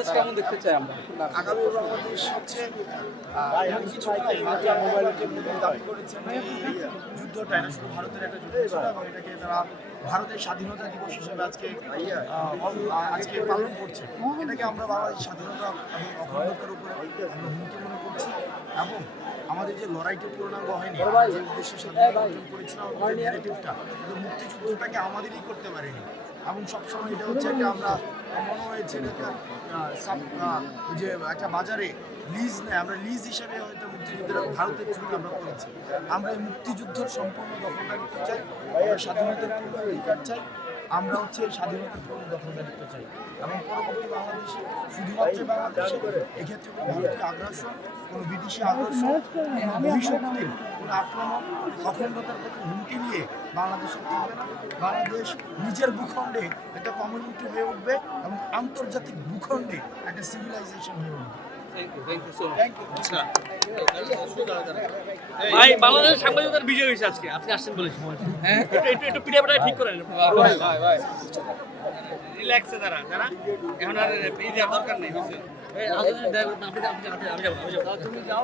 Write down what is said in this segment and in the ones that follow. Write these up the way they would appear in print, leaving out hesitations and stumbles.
বাংলাদেশ কেমন দেখতে চাই আমরা? আগামী বাংলাদেশ হচ্ছে দাবি করেছেন যে এই যুদ্ধটা এটা শুধু ভারতের একটা যুদ্ধ ছিল এবং এটাকে তারা ভারতের স্বাধীনতা দিবস হিসেবে আজকে পালন করছে। এটাকে আমরা বাংলাদেশের স্বাধীনতা এবং অখণ্ডতার উপরে হুমকি মনে করছি এবং আমাদের যে লড়াইটা পূর্ণাঙ্গ হয়নি, যে উদ্দেশ্যে স্বাধীনতা অর্জন করেছিলাম আমাদের ন্যারেটিভটা মুক্তিযুদ্ধটাকে আমাদেরই করতে পারিনি এবং সবসময় এটা হচ্ছে একটা আমরা মনে হয়েছে যে একটা বাজারে লিজ নেয়, আমরা লিজ হিসেবে হয়তো মুক্তিযুদ্ধের ভারতের থ্রুতে আমরা করেছি। আমরা এই মুক্তিযুদ্ধের সম্পূর্ণ দখলদারিত্ব চাই, আমরা স্বাধীনতার পূর্ণ অধিকার চাই, আমরা হচ্ছে এই স্বাধীনতার পূর্ণ দখলদারিত্ব চাই এবং পরবর্তী বাংলাদেশে শুধুমাত্র বাংলাদেশে এক্ষেত্রে কোনো ভারতীয় আগ্রাসন, কোনো বিদেশি আগ্রাসন, কোনো বহিঃশক্তির কোনো আক্রমণ, অখণ্ডতার প্রতি হুমকি নিয়ে বাংলাদেশ থাকবে না। বাংলাদেশ নিজের ভূখণ্ডে একটা কমিউনিটি হয়ে উঠবে এবং আন্তর্জাতিক ভূখণ্ডে একটা সিভিলাইজেশন হয়ে উঠবে। ভাই বাংলাদেশ সাংবাদিকতার বিজয় হয়েছে আজকে, আপনি আসছেন বলে একটু পিঠে পিঠে ঠিক করেন, রিল্যাক্সে দাঁড়া এখন আর এই দেওয়ার দরকার নেই। তুমি যাও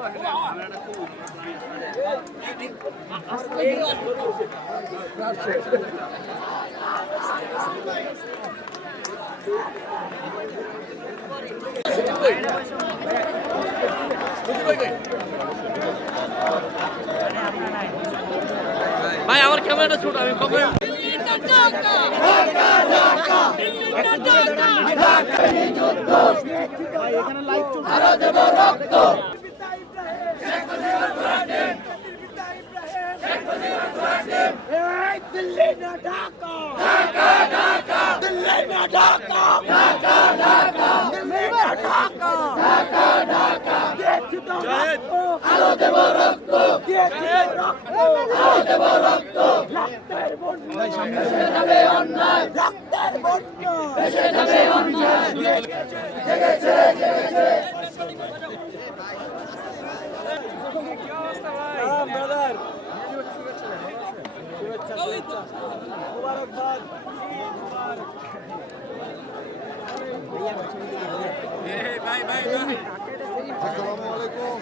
ভাই আমার ক্যামেরাটা ছোট, আমি কবে আলো দেব রক্ত, আলো দেব রক্ত, দেশে যাবে অন্যায়, রক্তের বন্যা, দেশে যাবে অন্যায়, জেগেছে জেগেছে। মুবারকবাদ। ভাই ভাই ভাই আসসালামু আলাইকুম।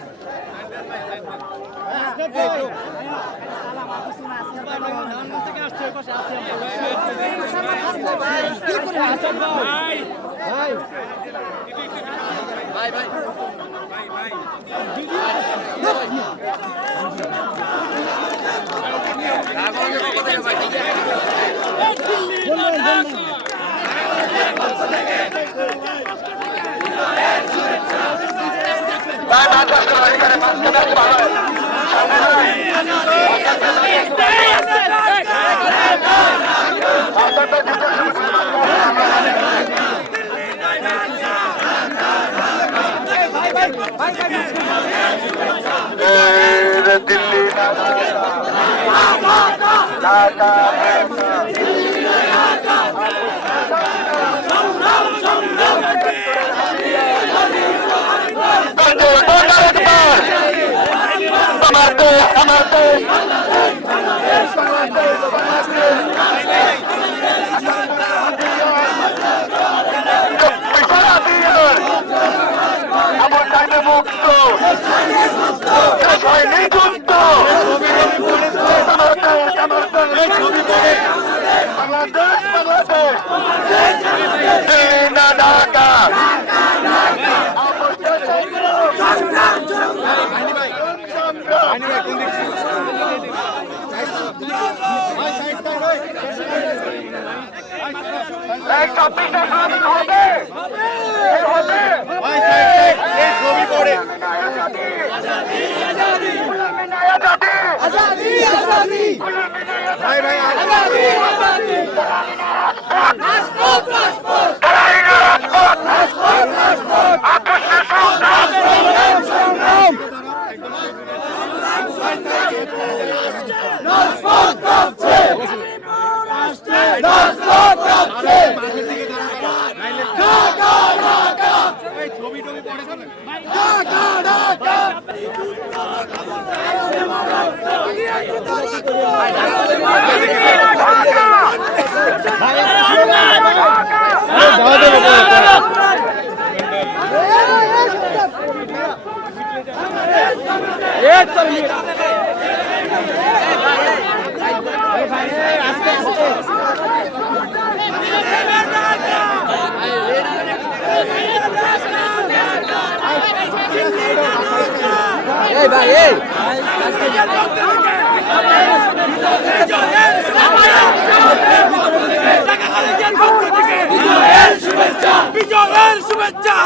বিজয়ের শুভেচ্ছা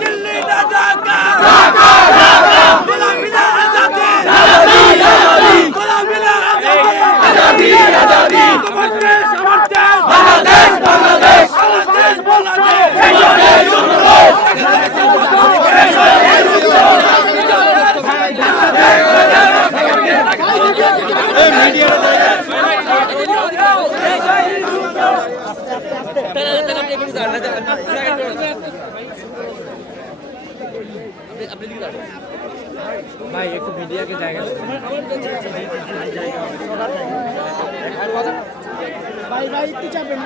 দিল্লি না ঢাকা গোলামি না আজাদি গোলামি না আজাদি তোমার দেশ আমার দেশ বাংলাদেশ বাংলাদেশ ভাই একটু মিডিয়াকে জায়গা ভাই ভাই একটু চাপেন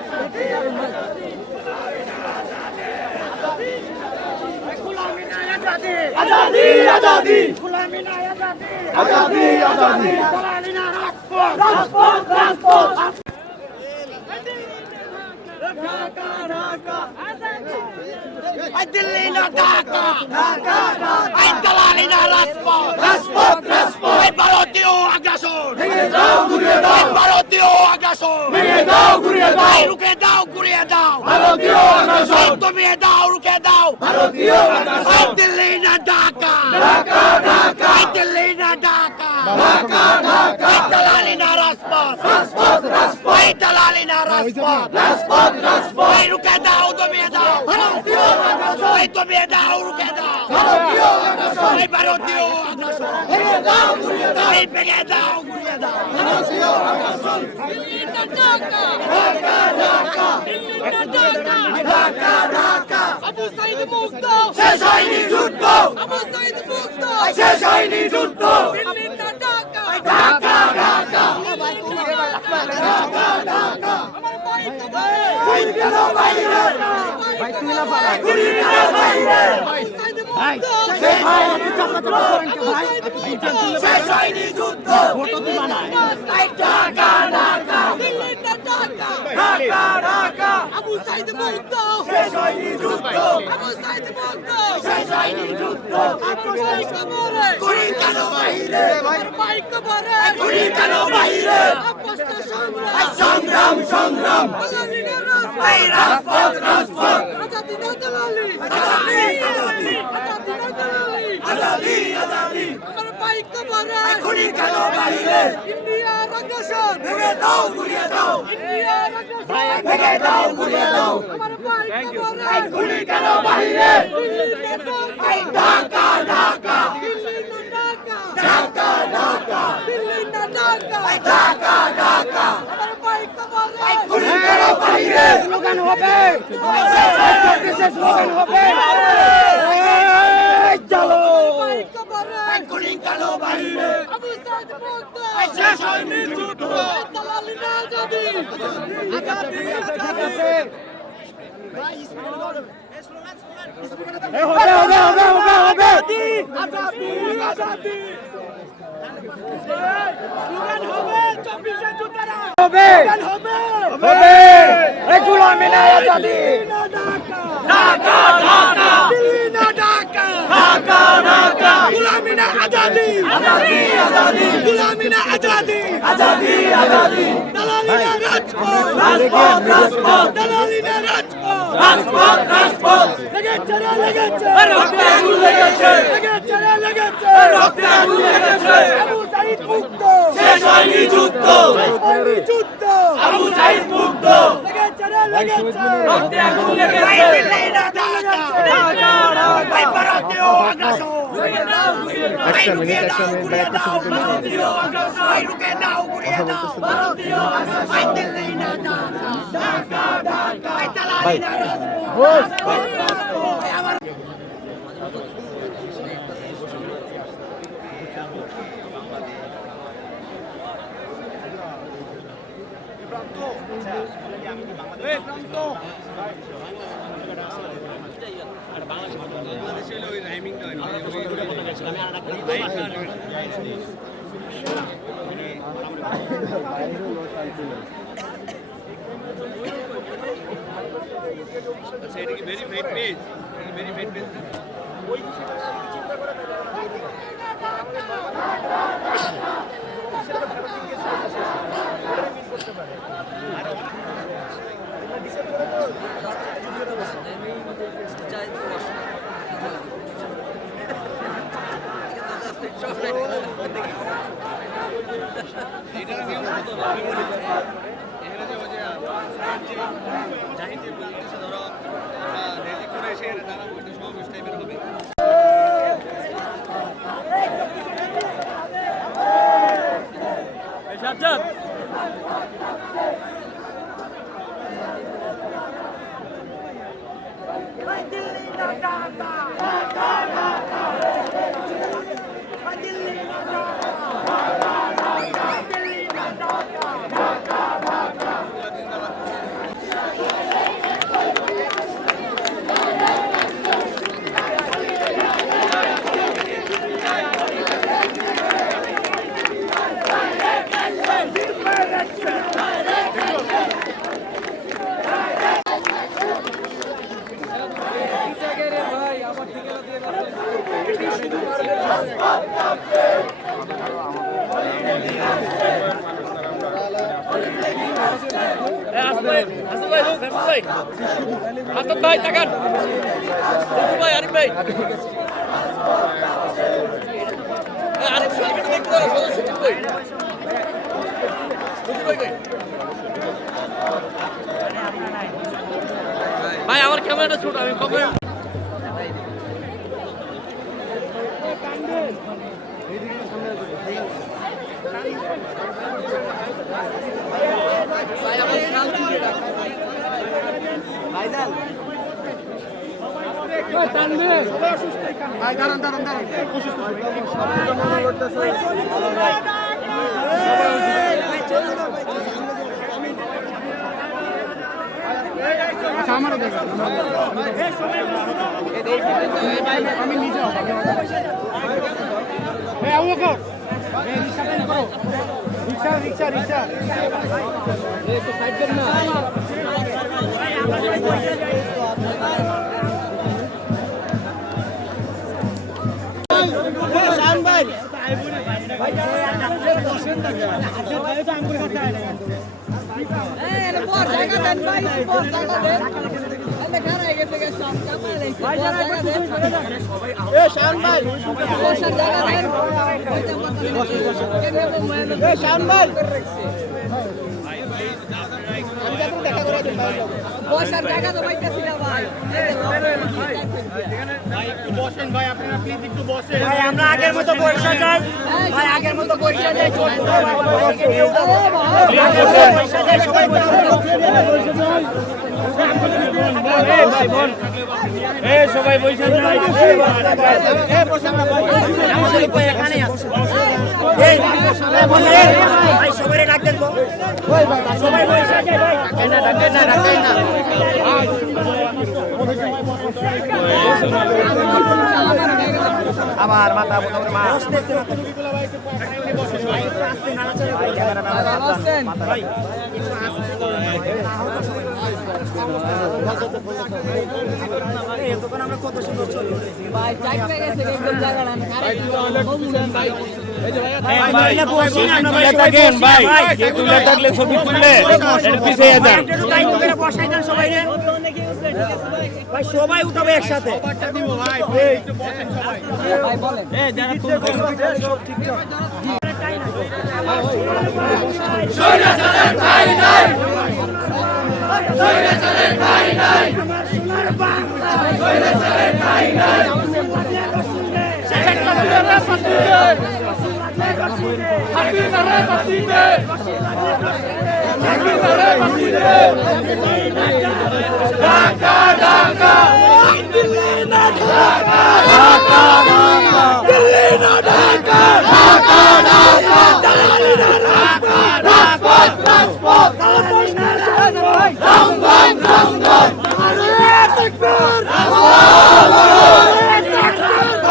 আজাদি আজাদি গোলামি না আজাদি আজাদি আজাদি গোলামি না রাজপথ রাজপথ রাজপথ দিল্লি না ঢাকা ঢাকা আই দালালি না রাজপথ রাজপথ রাজপথ এই ভারতীয় আগ্রাসন ভেঙে দাও গুড়িয়ে দাও ভারতীয় আগ্রাসন ভেঙে দাও গুড়িয়ে দাও রুখে দাও ঘুরিয়ে দাও ভারতীয় আগ্রাসন কমিয়ে দাও রুখে দাও ভারতীয় আগ্রাসন দিল্লি না ঢাকা ঢাকা ঢাকা দিল্লি না ঢাকা ঢাকা ঢাকা দালালি না রাজপথ রাজপথ রাজপথ এই দালালি না রাজপথ রাজপথ রাজপথ এই রুখে দাও দমিয়ে দাও ভারতীয় আগ্রাসন এই দমিয়ে দাও রুখে দাও ভারতীয় আগ্রাসন এই ভারতীয় আগ্রাসন ভেঙে দাও গুড়িয়ে দাও এই ভেঙে দাও ঘুরিয়ে দাও ভারতীয় আগ্রাসন ঢাকা ঢাকা ঢাকা ঢাকা আবু সাইদ মুক্ত শেষ হয়নি যুদ্ধ আবু সাইদ মুক্ত শেষ হয়নি যুদ্ধ দিল্লি না ঢাকা ঢাকা ঢাকা ঢাকা ঢাকা আমার ভাই তো ভাই তুই কেন বাইরে ভাই তুমি না পারা তুই কেন বাইরে আবু সাইদ মুক্ত শেষ হয়নি যুদ্ধ শেষ হয়নি যুদ্ধ ঢাকা ঢাকা দিল্লি না ঢাকা ঢাকা ঢাকা আবু সাইদ মুক্ত শেষ হয়নি যুদ্ধ আবু সাইদ মুক্ত শেষ হয়নি যুদ্ধ আবু সাইদ কবরে তুই কেন বাইরে ভাই কবরে তুই কেন বাইরে আপস্ত সংগ্রাম সংগ্রাম সংগ্রাম দালালি না রাজপথ এই রাজপথ রাজপথ আজাদি না দালালি আজাদি আজাদি আজাদি না দালালি আজাদি আজাদি আমার ভাই কবরে তুই কেন বাইরে ইন্ডিয়া আগ্রাসন ভেঙে দাও গুড়িয়ে দাও ইন্ডিয়া আগ্রাসন ভেঙে দাও গুড়িয়ে দাও আমার ভাই কবরে তুই কেন বাইরে দিল্লি না ঢাকা ঢাকা ঢাকা দিল্লি না ঢাকা ঢাকা ঢাকা দিল্লি না ঢাকা ঢাকা ঢাকা আমার ভাই কবরে তুই কেন বাইরে স্লোগান হবে স্লোগান হবে চলো ভাই কবরে তুই কেন বাইরে আবু সাইদ মুক্ত শেষ হয়নি যুদ্ধ দালালি না আজাদি আজাদি হবে হবে হবে হবে হবে আজাদি আজাদি স্লোগান হবে 24 জুতারা হবে হবে হবে এই গোলামি না আজাদি না ঢাকা ঢাকা ঢাকা দিল্লি না ঢাকা ঢাকা ঢাকা গোলামি না আজাদি আজাদি আজাদি গোলামি না আজাদি আজাদি আজাদি দালালি না রাজপথ রাজপথ রাজপথ দালালি না রাজপথ রাজপথ রাজপথ লেগেছে রে লেগেছে রক্তে আগুন লেগেছে লেগেছে রে লেগেছে রক্তে আগুন লেগেছে আবু সাইদ মুক্ত শেষ হয়নি যুদ্ধ হয়নি যুদ্ধ আবু সাইদ মুক্ত লেগেছে রে লেগেছে রক্তে আগুন লেগেছে দিল্লি না ঢাকা ঢাকা ঢাকা এই ভারতীয় আগ্রাসন একটা মিনিট ভারতীয় আগ্রাসন রুকে দাও ঘুরিয়ে দাও ভারতীয় আগ্রাসন এই দিল্লি না ঢাকা ঢাকা ঢাকা এই দালালি না রাজপথ বাংলাদেশে ওই রাইমিংটা হয় না আচ্ছা এটা কি ভেরিফাইড পেজ? ভেরিফাইড পেজ না? ওই বিষয়টা চিন্তা করে এটা নিয়ম তো আমি বলি এখানে যে ওই যে জাহিদ যে বলতেছে ধরো রেলি করে এসে এখানে দাঁড়াবো এটা সমাবেশ টাইপের হবে সাজ্জাদ Asad ভাই তাকান ভাই আরিফ ভাই আরিফ সবাইকে দেখতে দাও সদস্য ভাই ভাই আমার ক্যামেরাটা ছোট আমি কবে ভাই আমার শান্তি ভাইজান ভাই টানবে ভাই দাঁড়ান অসুস্থ মনে করতেছে আমারও দেখেন আমি নিজে রিক্সা একটু সাইড কর না বসার জায়গা তো পাইতেছি না ভাই একটু বসেন ভাই আপনারা প্লিজ একটু বসেন ভাই আমরা আগের মতো পয়সা চাই ভাই আগের মতো পয়সা চাই সবাই সবাই পয়সা চাই এখানে আছে ভাই সবাই ডাক দেন সবাই পয়সা চাই ভাই ডাকেন না আমার মাথা মা আমরা কত সুন্দর ভাই সবাই উঠাবে একসাথে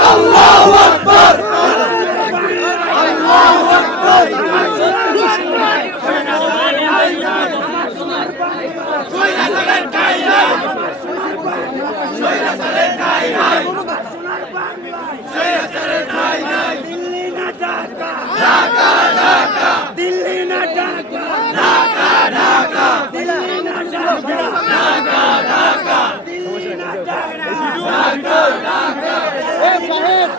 আল্লাহু আকবার সাহেব